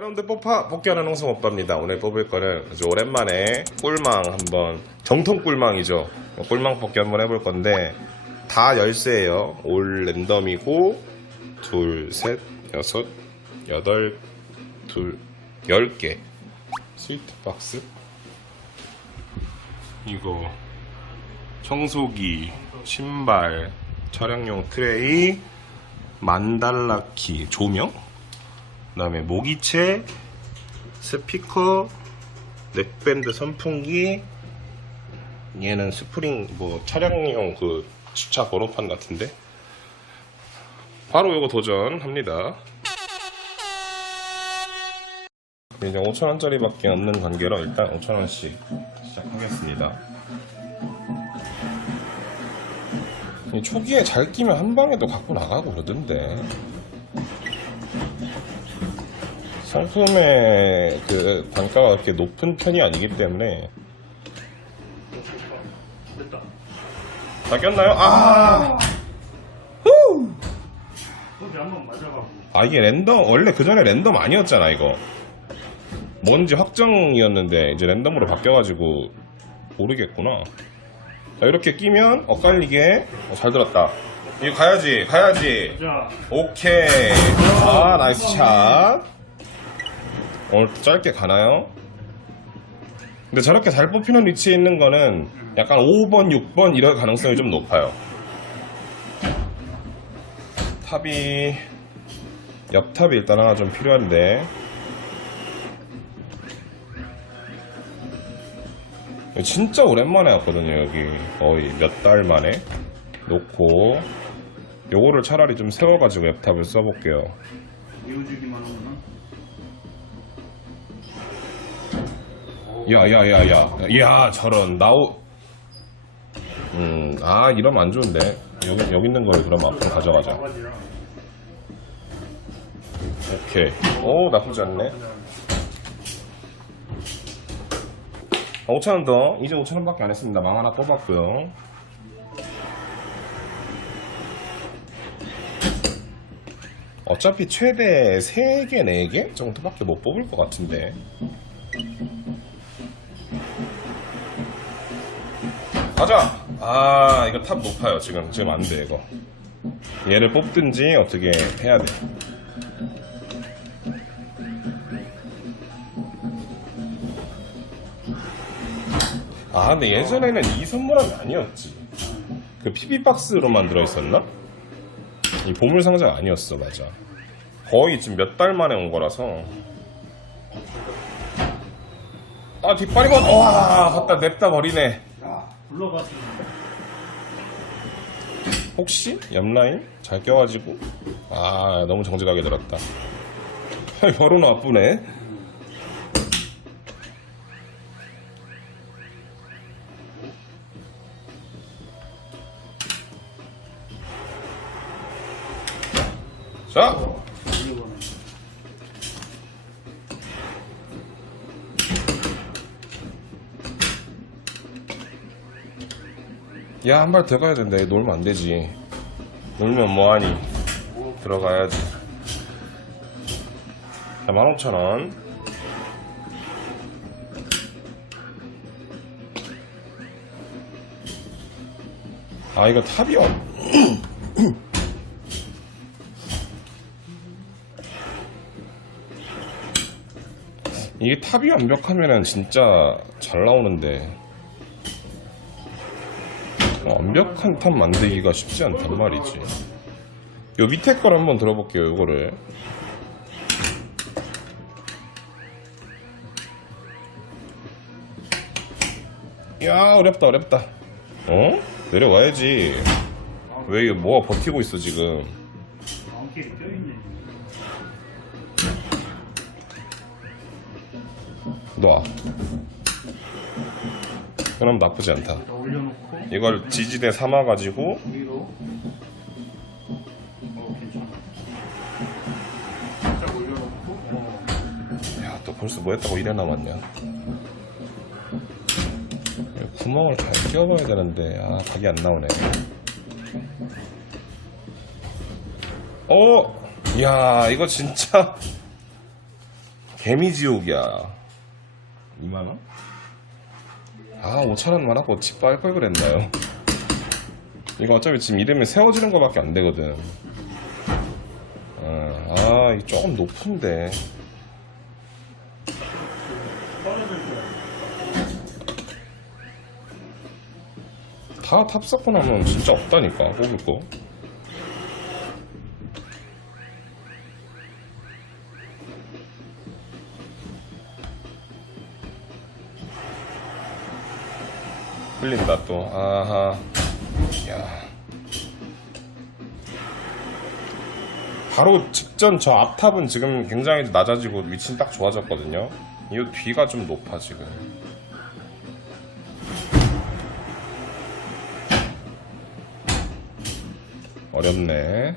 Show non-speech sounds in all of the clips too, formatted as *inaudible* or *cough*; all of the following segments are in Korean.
여러분들 뽑아 복귀하는 홍성 오빠입니다. 오늘 뽑을 거는 아주 오랜만에 꿀망 한번 정통 꿀망이죠. 꿀망 뽑기 한번 해볼 건데 다 열쇠예요. 올 랜덤이고 둘, 셋, 여섯, 여덟, 둘, 열 개. 스위트 박스. 이거 청소기, 신발, 촬영용 트레이, 만달라키 조명. 그 다음에 모기채, 스피커, 넥밴드 선풍기, 얘는 스프링 뭐 차량용 그 주차 번호판 같은데 바로 이거 도전합니다. 이제 5천원짜리밖에 없는 관계로 일단 5천원씩 시작하겠습니다. 이 초기에 잘 끼면 한 방에도 갖고 나가고 그러던데. 상품의 그 단가가 그렇게 높은 편이 아니기 때문에. 다 꼈나요? 아! 거기 한번 맞아가고. 아 이게 랜덤 원래 그 전에 랜덤 아니었잖아 이거 뭔지 확정이었는데 이제 랜덤으로 바뀌어가지고 모르겠구나 자 이렇게 끼면 엇갈리게 어, 잘 들었다 이거 가야지 가야지 자, 오케이 아 나이스 샷 오늘 짧게 가나요? 근데 저렇게 잘 뽑히는 위치에 있는 거는 약간 5번 6번 이럴 가능성이 좀 높아요. 탑이 옆탑이 일단 하나 좀 필요한데. 진짜 오랜만에 왔거든요 여기. 거의 몇 달 만에. 놓고. 요거를 차라리 좀 세워가지고 옆탑을 써볼게요. 이어주기만 하면은. 야야야야. 야 저런 나오. 음아 이러면 안 좋은데. 여기 여기 있는 걸 그럼 앞으로 가져가자. 오케이. 오 나쁘지 않네. 5천원 더. 이제 5천원 밖에 안 했습니다. 망 하나 뽑았고요. 어차피 최대 3개 4개 정도밖에 못 뽑을 것 같은데 가자. 아 이거 탑 높아요 지금. 지금 안 돼 이거. 얘를 뽑든지 어떻게 해야 돼? 아 근데 예전에는 이 선물함이 아니었지. 그 PB박스로만 들어있었나? 이 보물 상자가 아니었어 맞아. 거의 지금 몇 달 만에 온 거라서. 아 뒷발이건 와 갖다 냅다 버리네. 야, 불러갔습니다. 혹시 옆라인? 잘 껴가지고. 아 너무 정직하게 들었다. *laughs* 바로 나쁘네. 자 이거는. 야, 한 발 들어가야 된다. 얘 놀면 안 되지. 놀면 뭐하니? 들어가야지. 자, 15,000원. 아, 이거 탑이 없. *clears throat* 이게 탑이 완벽하면은 진짜 잘 나오는데. 완벽한 탑 만들기가 쉽지 않단 말이지. 요 밑에 걸 한번 들어볼게요, 요거를. 야, 어렵다, 어렵다. 어? 내려와야지. 왜 이게 뭐가 버티고 있어, 지금. 놔. 그럼 나쁘지 않다. 자, 올려놓고. 이걸 지지대 삼아가지고 위로. 어, 괜찮아. 살짝 올려놓고. 어. 야, 또 벌써 뭐 했다고 이래 남았냐. 구멍을 잘 끼워봐야 되는데, 아, 각이 안 나오네. 어! 야, 이거 진짜 *laughs* 개미지옥이야 2만원? 아 5천원만 하고 집빨걸 그랬나요? 이거 어차피 지금 이름이 세워지는 거밖에 안 되거든. 어, 아 이게 조금 높은데. 다 탑사고 나면 진짜 없다니까 뽑을 거 흘린다 또. 아하. 야. 바로 직전 저 앞탑은 지금 굉장히 낮아지고 위치는 딱 좋아졌거든요. 이 뒤가 좀 높아 지금. 어렵네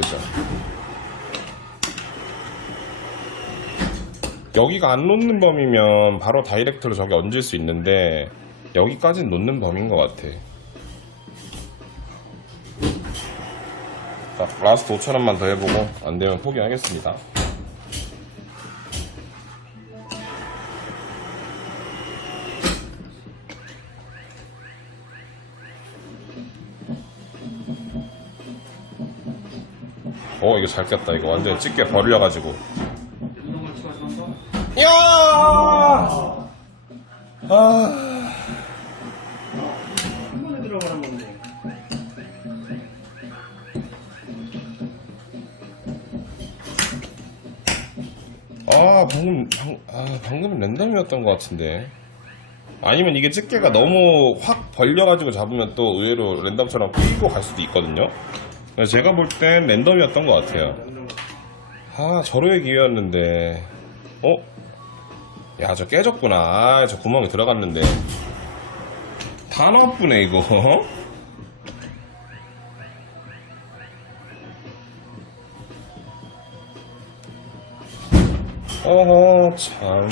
되죠? 여기가 안 놓는 범위면 바로 다이렉트로 저기 얹을 수 있는데 여기까지는 놓는 범위인 것 같아. 자, 라스트 5천원만 더 해보고 안 되면 포기하겠습니다 어 이거 잘 꼈다 이거 완전 찌개 버려가지고 야! 아, 한 번에 들어가는 건데. 아 방금 방, 아 방금 랜덤이었던 것 같은데. 아니면 이게 집게가 너무 확 벌려가지고 잡으면 또 의외로 랜덤처럼 끼고 갈 수도 있거든요. 제가 볼 땐 랜덤이었던 것 같아요. 아 절호의 기회였는데. 어? 야 저 깨졌구나. 아, 저 구멍에 들어갔는데. 다 나쁘네 이거. *laughs* 어허 참.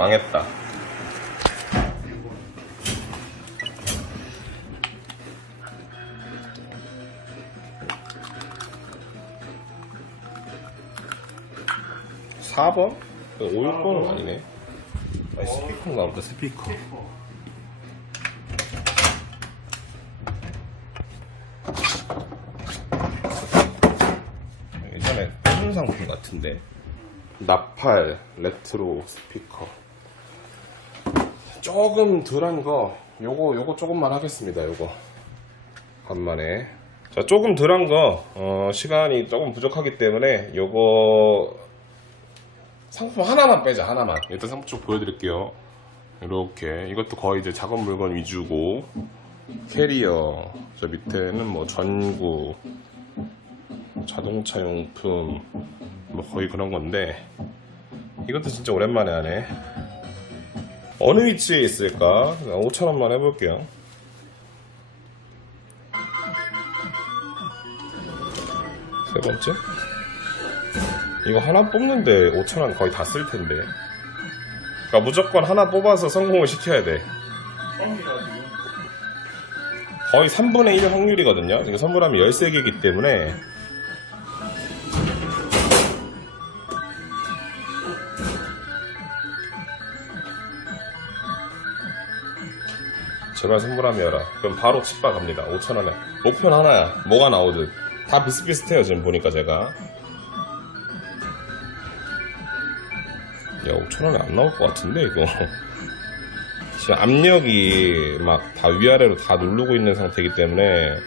망했다. 사번 5번은 아니네. 아니, 스피커인가 보다, 스피커. 예전에 파는 상품 같은데 나팔 레트로 스피커 조금 덜한 거 요거 요거 조금만 하겠습니다 요거. 간만에. 자 조금 덜한 거 어, 시간이 조금 부족하기 때문에 요거 상품 하나만 빼자 하나만. 일단 상품 좀 보여드릴게요. 이렇게. 이것도 거의 이제 작업 물건 위주고 캐리어. 저 밑에는 뭐 전구 자동차 용품 뭐 거의 그런 건데 이것도 진짜 오랜만에 하네 어느 위치에 있을까 5천원만 해볼게요 세 번째 이거 하나 뽑는데 5천원 거의 다 쓸 텐데 그러니까 무조건 하나 뽑아서 성공을 시켜야 돼. 거의 3분의 1 확률이거든요. 지금 선물하면 13개이기 때문에 제발 선물하면 열어. 그럼 바로 칩바 갑니다. 5천 원에. 목표는 하나야. 뭐가 나오든. 다 비슷비슷해요. 지금 보니까 제가. 야, 5천 원에 안 나올 것 같은데, 이거. *laughs* 지금 압력이 막 다 위아래로 다 누르고 있는 상태이기 때문에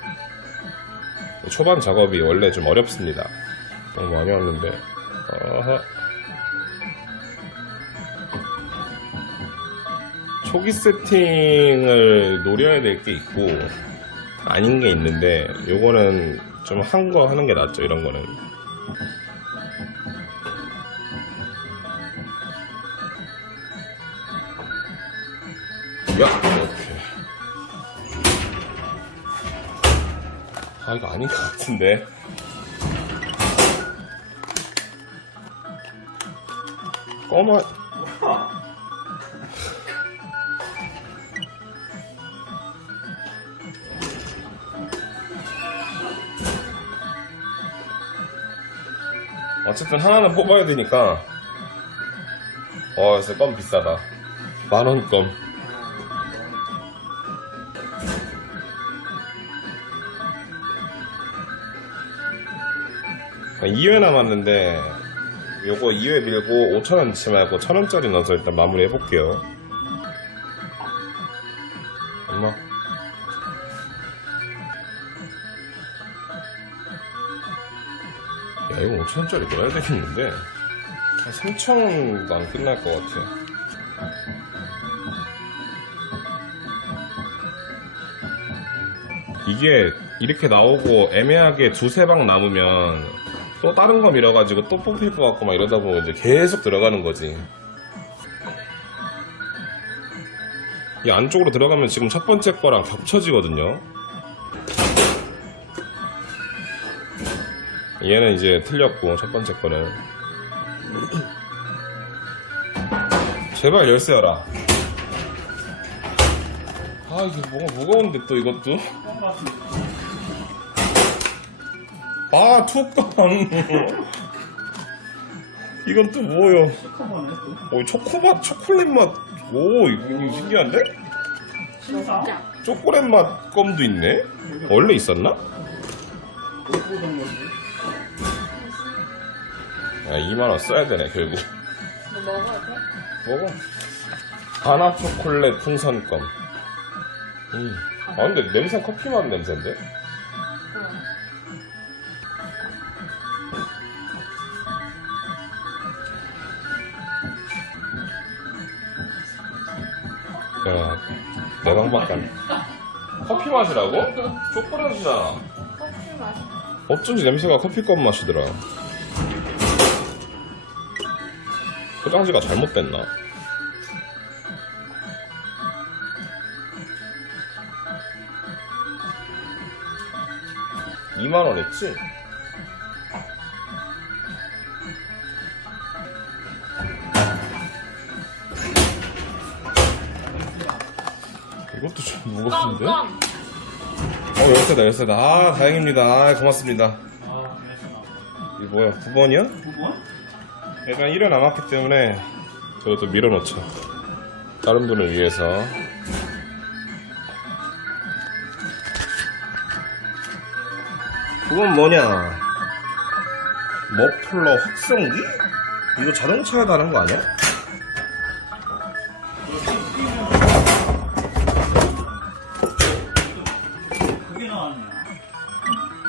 초반 작업이 원래 좀 어렵습니다. 너무 많이 왔는데. 어허. 초기 세팅을 노려야 될 게 있고 아닌 게 있는데 요거는 좀 한 거 하는 게 낫죠 이런 거는. 야 이렇게. 아 이거 아닌 것 같은데. 꼬마 어쨌든 하나는 뽑아야 되니까. 어, 그래서 껌 비싸다. 만원 껌. 아, 2회 남았는데 요거 2회 밀고 5천원 넣지 말고 1,000원짜리 넣어서 일단 마무리 해볼게요 3천원짜리 넣어야 되겠는데. 3천도 안 끝날 것 같아. 이게 이렇게 나오고 애매하게 두세 방 남으면 또 다른 거 밀어가지고 또 뽑힐 것 같고 막 이러다 보면 이제 계속 들어가는 거지. 이 안쪽으로 들어가면 지금 첫 번째 거랑 겹쳐지거든요. 얘는 이제 틀렸고 첫 번째 거는 제발 열쇠 열아. 아 이게 뭐가 무거운데 또 이것도. 아, 뚜껑. *laughs* 이건 또 또. 어, 초코맛, 초콜릿 맛. 오, 이거, 이거 신기한데? 초콜릿 맛 껌도 있네? 원래 있었나? 아, 2만원 써야 되네, 결국. 너 먹어야 돼? 먹어. 하나 초콜릿 풍선 껌. 음. 아, 근데 냄새 커피 맛 냄새인데? 야, 내 방밖에 안. 커피 맛이라고? 초콜릿이잖아. 커피 맛. 어쩐지 냄새가 커피껌 맛이더라. 포장지가 잘못됐나? (2만 원) 했지? 이것도 좀 무거운데? 어 열쇠다 열쇠다 아 다행입니다 아 고맙습니다 아, 그랬구나. 이 뭐야 9번이야? 9번? 약간 1회 남았기 때문에 저것도 밀어놓죠 다른 분을 위해서 그건 뭐냐 머플러 확성기? 이거 자동차에 다른 거 아니야?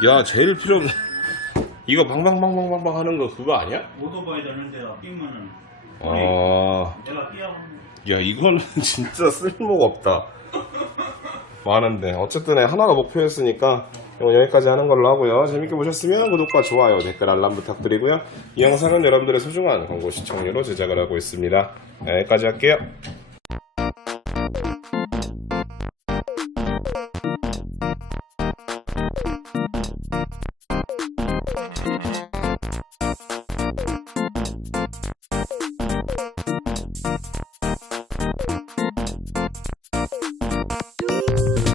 야 제일 필요 없는 *laughs* 이거 방방방방방방 하는 거 그거 아니야? 오토바이 되는데다 삐면은. 아... 내가 삐하고. 야 이거는 *laughs* 진짜 쓸모가 없다. 많은데. 어쨌든 하나가 목표였으니까 오늘 여기까지 하는 걸로 하고요. 재밌게 보셨으면 구독과 좋아요 댓글 알람 부탁드리고요. 이 영상은 여러분들의 소중한 광고 시청료로 제작을 하고 있습니다. 네, 여기까지 할게요